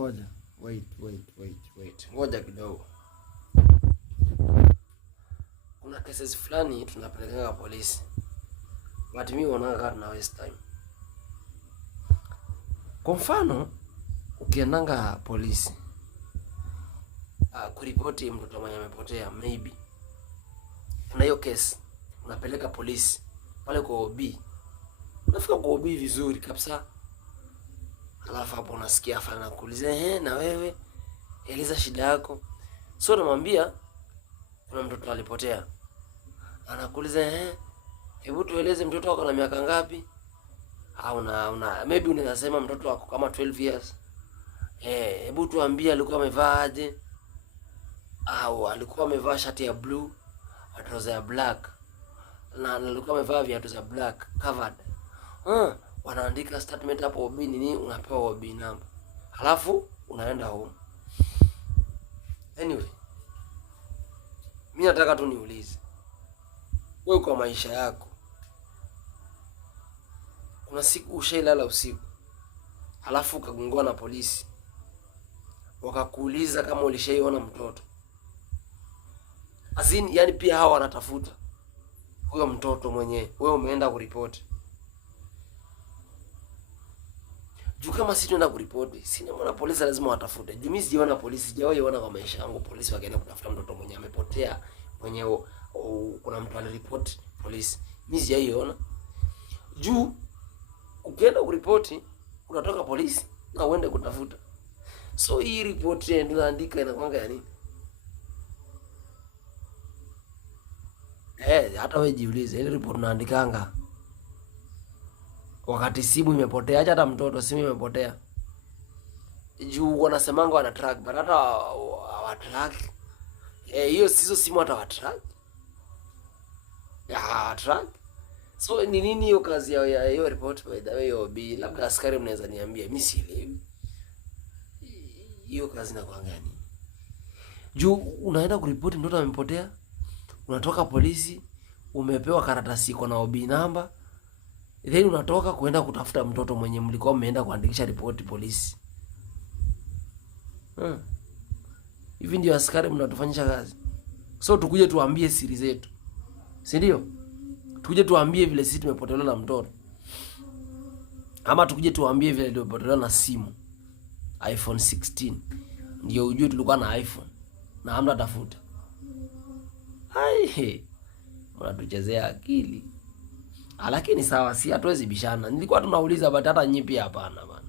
ngoja. Wait. Ngoja kidogo. Kuna cases fulani tunapeleka polisi. But mimi wanaga kama na waste time. Kwa mfano, ukiendanga polisi kuripoti mtoto mwenye amepotea, maybe kuna hiyo case, unapeleka polisi pale kwa OB. Unafika kwa OB vizuri kabisa. Alafu hapo unasikia afana nakuuliza, na wewe eleza shida yako. So unamwambia kuna mtoto alipotea. Anakuuliza, hebu tueleze mtoto wako na miaka ngapi? Au maybe unaweza sema mtoto wako kama 12 years. Hebu tuambie alikuwa amevaa aje? Au alikuwa amevaa shati ya blue, trouser ya black, na alikuwa amevaa viatu za black covered. Wanaandika statement hapo OB nini, unapewa OB number. Halafu unaenda home. Anyway, mimi nataka tu niulize. Wewe kwa maisha yako, kuna siku ushailala usiku, halafu ukagongwa na polisi, wakakuuliza kama ulishaiona mtoto? Yani pia hawa wanatafuta huyo mtoto mwenye wewe umeenda kuripoti. Juu kama si tunaenda kuripoti, sina maana polisi lazima watafute. Juu mimi sijaona polisi, sijaona kwa maisha yangu polisi wakaenda kutafuta mtoto mwenye amepotea, mwenye kuna mtu aliripoti polisi. Mimi sijaiona. Juu ukienda kuripoti, unatoka polisi na uende kutafuta. So hii report tunaandika inakuanga ya nini? Hata wewe jiulize, ile report unaandikanga wakati simu imepotea, hata mtoto simu imepotea. Juu wanasemanga wana track, but hata wa track. Hiyo sizo simu hata wa track. Track. So ni nini hiyo kazi ya hiyo report by the way OB? Labda askari mnaweza niambia, mimi sielewi. Hiyo kazi na kuanga nini? Juu unaenda kuripoti mtoto amepotea, unatoka polisi, umepewa karatasi iko na OB number, then unatoka kuenda kutafuta mtoto mwenye mlikuwa mmeenda kuandikisha ripoti polisi. Hivi ndio askari mnatufanyisha kazi. So tukuje tuambie siri zetu, si ndio? Tukuje tuambie vile sisi tumepotelewa na mtoto, ama tukuje tuambie vile tumepotelewa na simu iPhone 16, ndio ujue tulikuwa na iPhone na hamna tafuta. Mnatuchezea akili. Lakini sawa, si hatuwezi bishana. Nilikuwa tunauliza but hata nyinyi pia hapana.